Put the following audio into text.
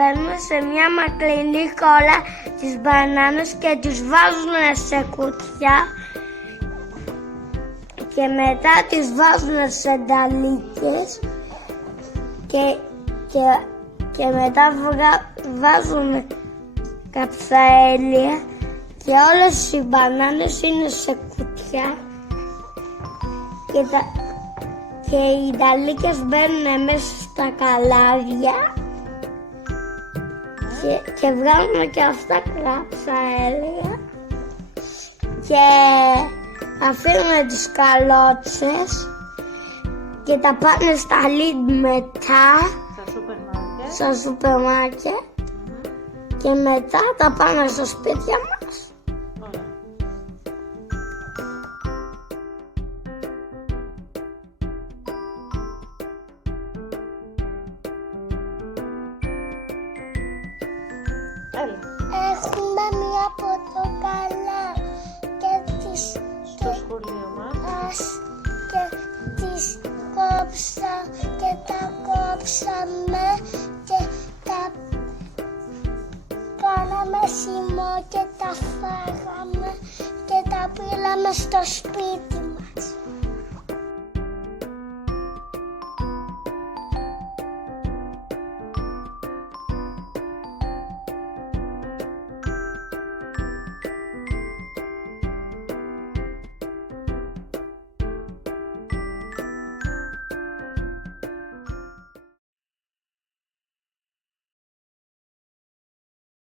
παίρνουν σε μια μακρινή χώρα τις μπανάνες και τις βάζουν σε κουτιά και μετά τις βάζουν σε νταλίκες και μετά βάζουν καψαέλια και όλες οι μπανάνες είναι σε κουτιά και οι νταλίκες μπαίνουν μέσα στα καλάδια και βγάζουν και αυτά καψαέλια και αφήνουν τις καλότσες και τα πάνε στα Lidl μετά στα σούπερ μάρκετ και μετά τα πάνε στα σπίτια μας. Έχουμε μια πορτοκαλά και στο σχολείο μας και τις και τα κόψαμε και τα κάναμε σημό και τα φάγαμε και τα πήραμε στο σπίτι